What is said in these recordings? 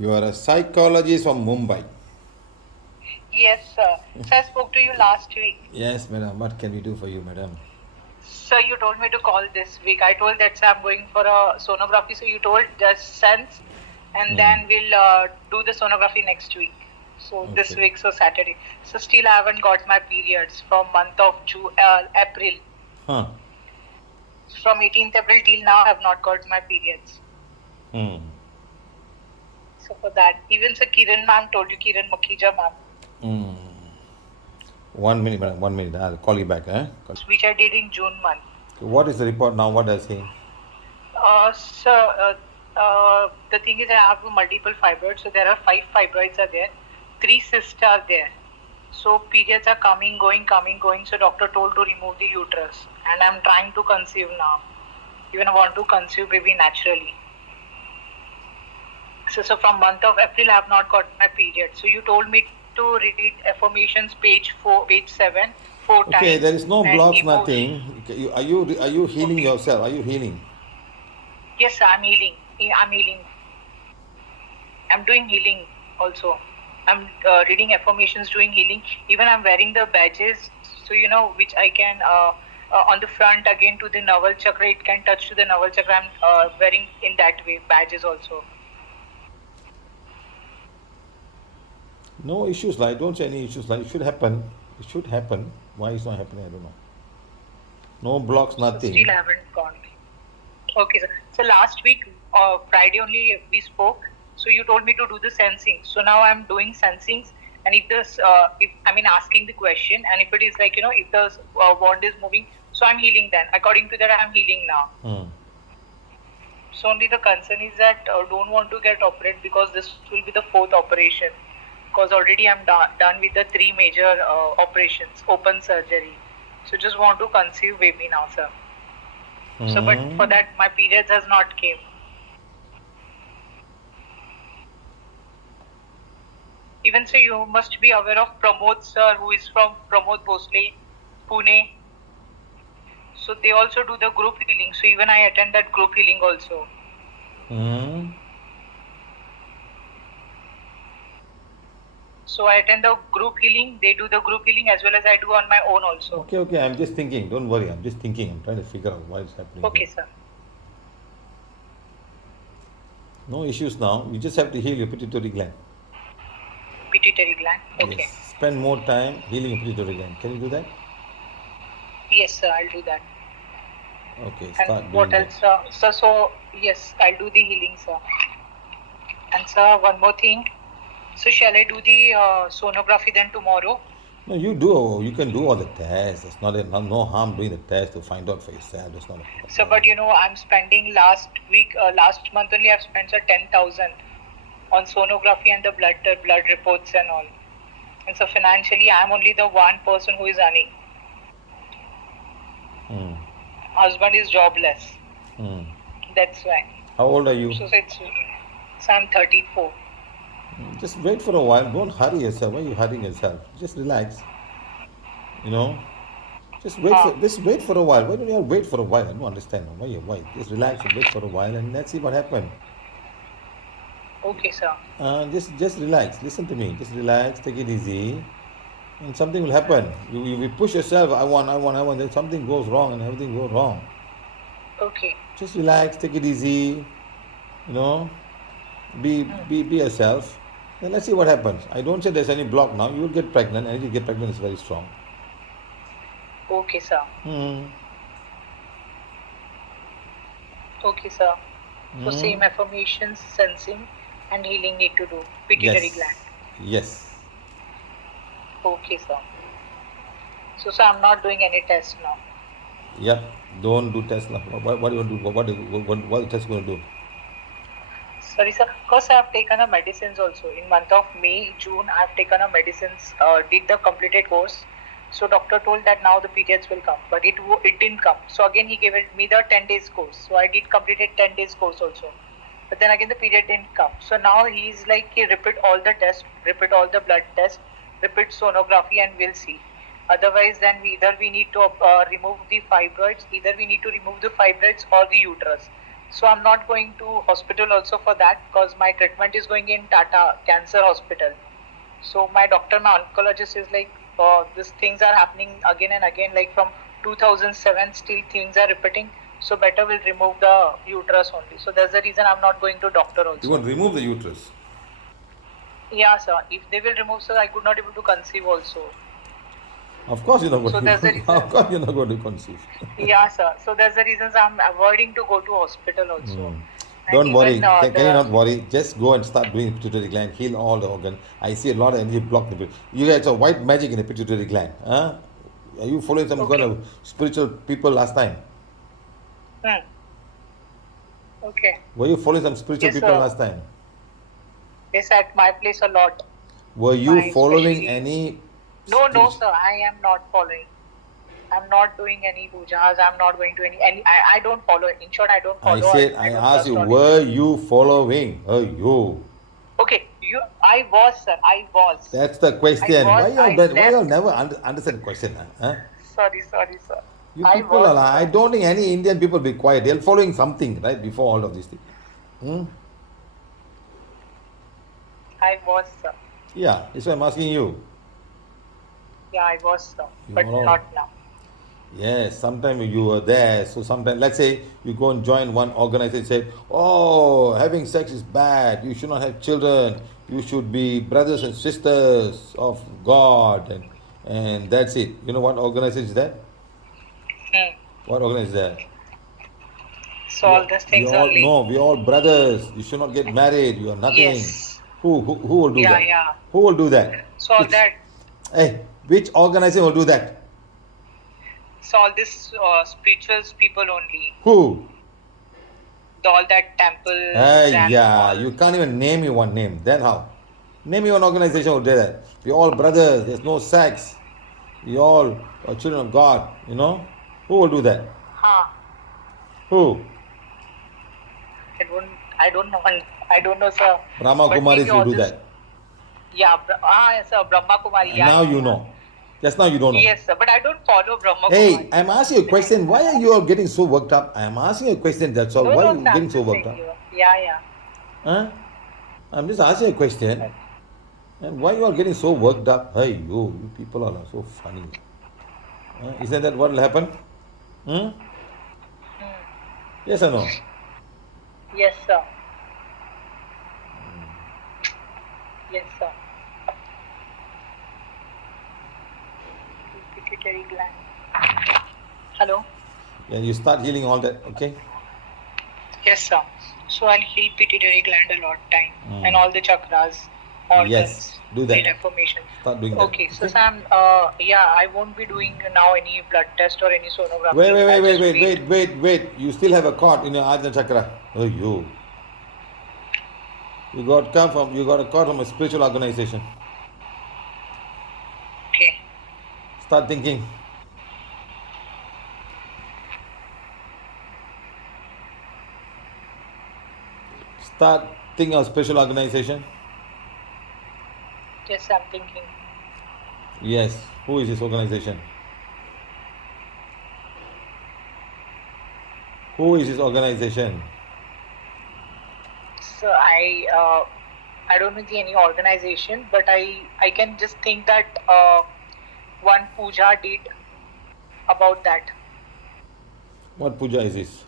You are a psychologist from Mumbai. Yes, sir. So I spoke to you last week. Yes, madam. What can we do for you, madam? So you told me to call this week. I told that I'm going for a sonography. So you told just sense, and then we'll do the sonography next week. So this Okay. week, so Saturday. So still I haven't got my periods from month of April. Huh. From 18th April till now, I have not got my periods. Hmm. So for that, even so Kiran ma'am told you, Kiran Makhija ma'am. 1 minute, madam. 1 minute. I'll call you back. Which I did in June month. What is the report now? What does he? The thing is, I have multiple fibroids. So there are 5 fibroids are there, 3 cysts are there. So periods are coming, going. So doctor told to remove the uterus, and I'm trying to conceive now. Even I want to conceive baby naturally. So from month of April, I have not got my period. So you told me to read affirmations page 4, page 7, 4 Okay, times. there is no And blocks, nothing. Okay, are you healing Okay. yourself? Are you healing? Yes, I'm healing. I'm healing. I'm doing healing also. I'm reading affirmations, doing healing. Even I'm wearing the badges, so which I can on the front again to the navel chakra. It can touch to the navel chakra. I'm wearing in that way badges also. No issues, like don't say any issues. Like it should happen. It should happen. Why it's not happening? I don't know. No blocks, So nothing. still haven't gone. Okay, sir. So last week, Friday only we spoke. So you told me to do the sensing. So now I'm doing sensings, and if I mean asking the question, and if it is like if the wand is moving, so I'm healing. Then according to that, I'm healing now. So only the concern is that don't want to get operated because this will be the 4th operation. Because already I'm done with the 3 major operations, open surgery. So just want to conceive baby now, sir. So, but for that, my periods has not came. Even so, you must be aware of Pramod sir, who is from Pramod Bhosle, Pune. So they also do the group healing. So even I attend that group healing also. So I attend the group healing. They do the group healing as well as I do on my own also. Okay. I'm just thinking. Don't worry. I'm just thinking. I'm trying to figure out why it's happening Okay, here. sir. No issues now. You just have to heal your pituitary gland. Pituitary gland. Okay. Yes. Spend more time healing your pituitary gland. Can you do that? Yes, sir. I'll do that. Okay. And Start what doing that. else, sir? So yes, I'll do the healing, sir. And sir, one more thing. So shall I do the sonography then tomorrow? No, you do. You can do all the tests. There's no harm doing the test to find out for yourself. That's not a problem. So, but I'm spending last month only I've spent 10,000 on sonography and the blood reports and all. And so financially, I'm only the one person who is earning. Husband is jobless. That's why. How old are you? So I'm 34. Just wait for a while. Don't hurry yourself. Why are you hurrying yourself? Just relax. You know. Just wait for a while. Why don't you all wait for a while? I don't understand. Why? Just relax and wait for a while and let's see what happens. Okay, sir. Just relax. Listen to me. Just relax. Take it easy. And something will happen. You push yourself. I want. Then something goes wrong and everything goes wrong. Okay. Just relax. Take it easy. You know. Be yourself. Then let's see what happens. I don't say there's any block now. You will get pregnant. And if you get pregnant, it's very strong. Okay, sir. Okay, sir. So same affirmations, sensing, and healing need to do. Pituitary gland. Yes. Okay, sir. So I'm not doing any test now. Yep. Don't do test now. What do you want to do? What the test going to do? Sorry, sir. Because I have taken a medicines also. In month of May, June, I have taken a medicines, did the completed course. So doctor told that now the periods will come, but it didn't come. So again he gave me the 10 days course. So I did completed 10 days course also. But then again the period didn't come. So now he's like, he repeat all the tests, repeat all the blood tests, repeat sonography, and we'll see. Otherwise, then we need to remove the fibroids. Either we need to remove the fibroids or the uterus. So I'm not going to hospital also for that, because my treatment is going in Tata Cancer Hospital. So my doctor, my oncologist is like, these things are happening again and again, like from 2007 still things are repeating. So better we'll remove the uterus only. So that's the reason I'm not going to doctor You also. want to remove the uterus? Yeah, sir. If they will remove, sir, I could not able to conceive also. Of course you're not So going that's the to. reason. Of course you're not going to conceive. Yeah, sir. So that's the reasons I'm avoiding to go to hospital also. And Don't worry. even Can you the not worry? Just go and start doing pituitary gland. Heal all the organ. I see a lot of energy blocked. You guys are white magic in the pituitary gland. Huh? Are you following some kind okay. of spiritual people last time? Hmm. Okay. Were you following some spiritual Yes, people sir. last time? Yes, at my place a lot. Were you My following especially any no, spiritual? sir. I am not following. I'm not doing any pujas. I'm not going to any. I don't follow. In short, I don't I follow said, I alternative asked you, astrology. were you following? You. Okay, you. I was, sir. I was. That's the I question. was. I Why y'all left. never understand the question? Huh? Sorry, sir. You I people was, are, I sir. don't think any Indian people be quiet. They're following something, right, before all of these things. Hmm? I was, sir. Yeah, that's why I'm asking you. Yeah, I was, sir. You But know, not now. yes, sometimes you were there. So sometimes, let's say you go and join one organization, say, oh, having sex is bad. You should not have children. You should be brothers and sisters of God. And that's it. You know what organization is that? Hmm. What organization is that? So all these We things all only. no, we all brothers. You should not get married. You are nothing. Yes. Who will do Yeah, that? yeah. Who will do that? So all Which that. which organization will do that? So all this spiritual people only. Who? All that temples and Yeah, all. you can't even name me one name. Then how? Name me one organization will do that. We all brothers. There's no sex. We all are children of God. You know? Who will do that? Huh. Who? I don't know. I don't know, sir. Brahma But maybe Kumaris will all do this. that. Yeah. Yes, sir. Brahma Kumari. And Yeah, now yeah, you yeah. know. Just now you don't know. Yes, sir. But I don't follow Brahma Hey, Kumari. I'm asking you a question. Why are you all getting so worked up? I'm asking you a question, that's all. No, Why are no, you sir. I'm getting so just worked saying up? you. Yeah, yeah. Huh? I'm just asking you a question. And why you all getting so worked up? Hey, you people are so funny. Isn't that what will happen? Hmm? Hmm. Yes or no? Yes, sir. Yes, sir. Pituitary gland. Hello. And you start healing all that, okay? Yes, sir. So I'll heal pituitary gland a lot time and all the chakras, Yes, organs, do in that. affirmations. Start doing that, Okay, so okay? Sam, yeah, I won't be doing now any blood test or any Wait, sonography. wait, wait, I'll wait, just wait, wait. wait, wait, wait. You still have a cord in your Ajna chakra. Oh, you got a cord from a spiritual organization. Okay. Start thinking. Start thinking of special organization. Yes, I'm thinking. Yes. Who is this organization? Who is this organization? So I don't know any organization, but I can just think that one puja did about that. What puja is this?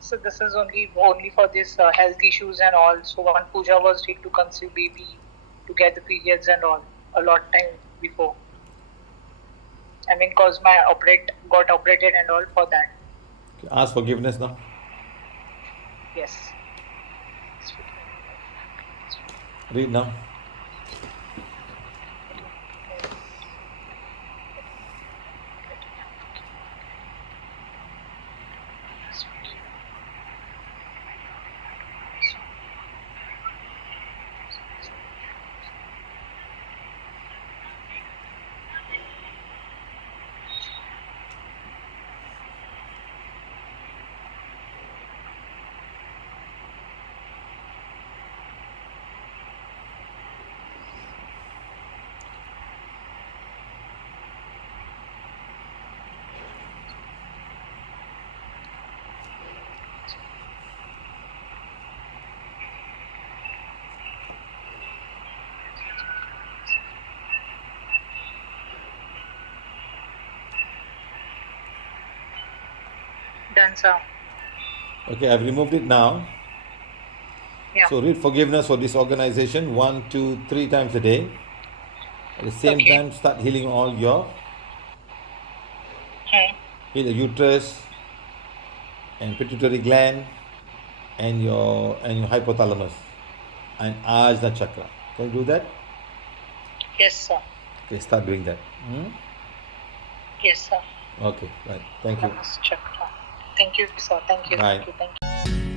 So this is only for this health issues and all. So one puja was did to conceive baby, to get the periods and all a lot time before. I mean, cause my got operated and all for that. Ask forgiveness now. Yes. Read now. Done, sir. Okay, I've removed it now. Yeah. So read forgiveness for this organization 1, 2, 3 times a day. At the same Okay. time, start healing all your heal the uterus and pituitary gland and your hypothalamus and Ajna chakra. Can you do that? Yes, sir. Okay, start doing that. Yes, sir. Okay, right. Thank you. Namaste, Chakra. Thank you, sir. Thank you. Bye. Thank you. Thank you.